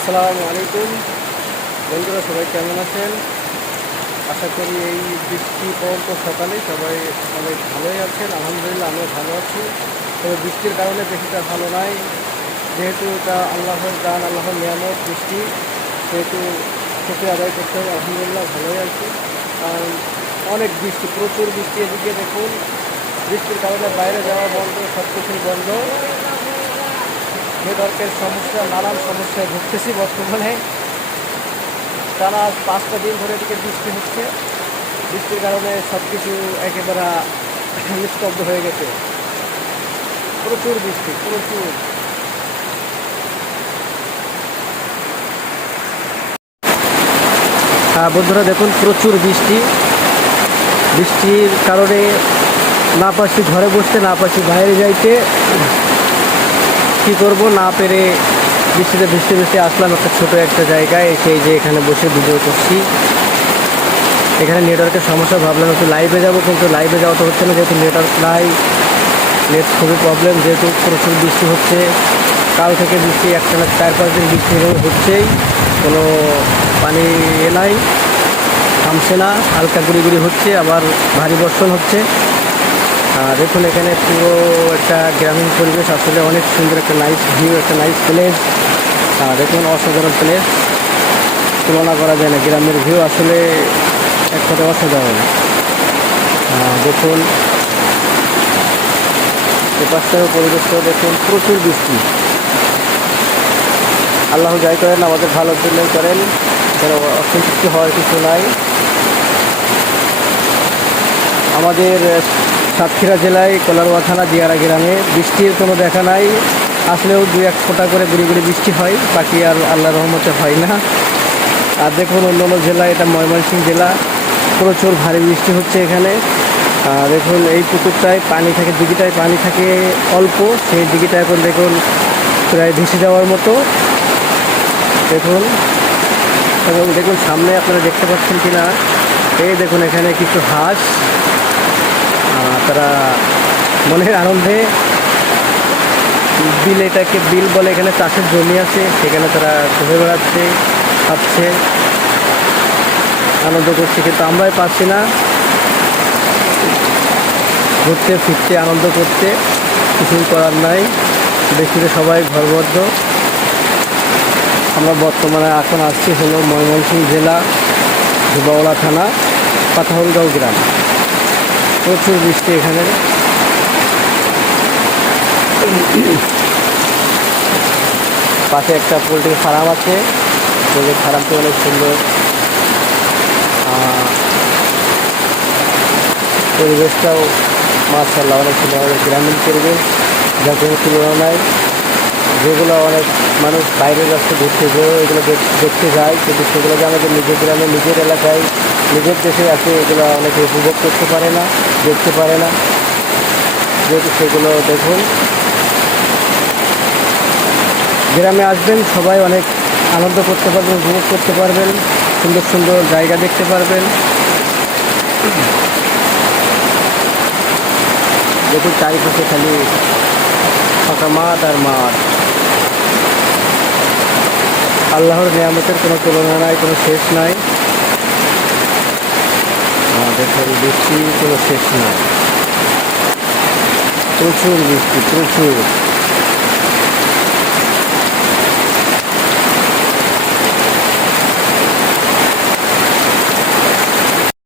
আসসালামু আলাইকুম বন্ধুরা, সবাই কেমন আছেন? আশা করি এই বৃষ্টি পর্যন্ত সকালে সবাই অনেক ভালোই আছেন। আলহামদুলিল্লাহ আমিও ভালো আছি। তবে বৃষ্টির কারণে বেশিটা ভালো নাই, যেহেতু এটা আল্লাহর দান, আল্লাহর নিয়ামত বৃষ্টি, সেহেতু শুকরিয়া আদায় করতে হবে। আলহামদুলিল্লাহ ভালোই আছি। কারণ অনেক বৃষ্টি, প্রচুর বৃষ্টি। এদিকে দেখুন, বৃষ্টির কারণে বাইরে যাওয়া বন্ধ, সব কিছুই বন্ধ। নেটওয়ার্কের সমস্যা, নানান সমস্যায় ভুগতেছি বর্তমানে। টানা 5টা দিন ধরে এদিকে বৃষ্টি হচ্ছে। বৃষ্টির কারণে সব কিছু একেবারে নিস্তব্ধ হয়ে গেছে। প্রচুর বৃষ্টি, প্রচুর। বন্ধুরা দেখুন, প্রচুর বৃষ্টি। বৃষ্টির কারণে না পারছি ঘরে বসতে, না পারছি বাইরে যাইতে। কি করব না পেরে বৃষ্টিতে বৃষ্টি বৃষ্টি আসলাম একটা ছোট একটা জায়গায়, সেই যে এখানে বসে ভিডিও করছি। এখানে নেটওয়ার্কের সমস্যা, ভাবলাম একটু লাইভে যাব, কিন্তু লাইভে যাওয়া তো হচ্ছে না, যেহেতু নেটওয়ার্ক নাই। নেট খুবই প্রবলেম, যেহেতু প্রচুর বৃষ্টি হচ্ছে। কাল থেকে বৃষ্টি একটানা 4-5 দিন বৃষ্টি হচ্ছেই, কোনো পানি নাই, থামছে না। হালকা গুড়ি গুড়ি হচ্ছে, আবার ভারী বর্ষণ হচ্ছে। দেখুন এখানে পুরো একটা গ্রামীণ পরিবেশ, আসলে অনেক সুন্দর একটা নাইস ভিউ, একটা নাইস প্লেস। দেখুন অসাধারণ প্লেস, তুলনা করা যায় না। গ্রামের ভিউ আসলে এক কথায় অসাধারণ। দেখুন এপাশটার পরিবেশটাও দেখুন, প্রচুর বৃষ্টি। আল্লাহ যাই করেন আমাদের ভালোর জন্যই করেন, যেন অসন্তুষ্টি হওয়ার কিছু নাই। আমাদের সাতক্ষীরা জেলায় কোলারোয়া থানা দিয়ারা গ্রামে বৃষ্টির কোনো দেখা নাই। আসলেও 2-1 ফোঁটা করে গুড়ি গুড়ি বৃষ্টি হয়, বাকি আর আল্লাহর রহমতে হয় না। আর দেখুন অন্য জেলায়, এটা ময়মনসিংহ জেলা, প্রচুর ভারী বৃষ্টি হচ্ছে এখানে। দেখুন এই পুকুরটায় পানি থাকে, দিঘিটায় পানি থাকে অল্প, সেই দিঘিটা এখন দেখুন প্রায় ভেসে যাওয়ার মতো। দেখুন, এবং দেখুন সামনে আপনারা দেখতে পাচ্ছেন কিনা, এই দেখুন এখানে কিছু হাঁস, তারা মনের আনন্দে বিল, এটাকে বিল বলে, এখানে চাষের জমি আছে, সেখানে তারা ঘুরে বেড়াচ্ছে, খাচ্ছে, আনন্দ করছে। কিন্তু আমরাই পারছি না ঘুরতে ফিরতে, আনন্দ করতে, কিছুই করার নাই। বৃষ্টিতে সবাই ঘরবদ্ধ। আমরা বর্তমানে এখন আসছি হলো ময়মনসিংহ জেলা, ধুবাওলা থানা, পাথাউলগাঁও গ্রাম। প্রচুর বৃষ্টি এখানে। পাশে একটা পোলট্রি ফার্ম আছে, পোলট্রি ফার্মটি অনেক সুন্দর। পরিবেশটাও মাশাআল্লাহ অনেক সুন্দর, আমাদের গ্রামীণ পরিবেশ, যার কোনো তুলনা নাই। যেগুলো অনেক মানুষ বাইরের রাস্তায় ঘুরতে যেও এগুলো দেখতে যায়, কিন্তু সেগুলো যে আমাদের নিজের গ্রামে, নিজের এলাকায়, নিজের দেশে আছে, এগুলো অনেকে উপভোগ করতে পারে না, দেখতে পারে না। যেহেতু সেগুলো দেখুন, গ্রামে আসবেন সবাই অনেক আনন্দ করতে পারবেন, উপভোগ করতে পারবেন, সুন্দর সুন্দর জায়গা দেখতে পারবেন। দেখুন চারিপাশে খালি ফাঁকা মাঠ আর মাঠ। আল্লাহর নিয়ামতের কোনো তুলনা নাই, কোনো শেষ নাই। দেখুন বৃষ্টির কোনো শেষ নাই, প্রচুর বৃষ্টি, প্রচুর।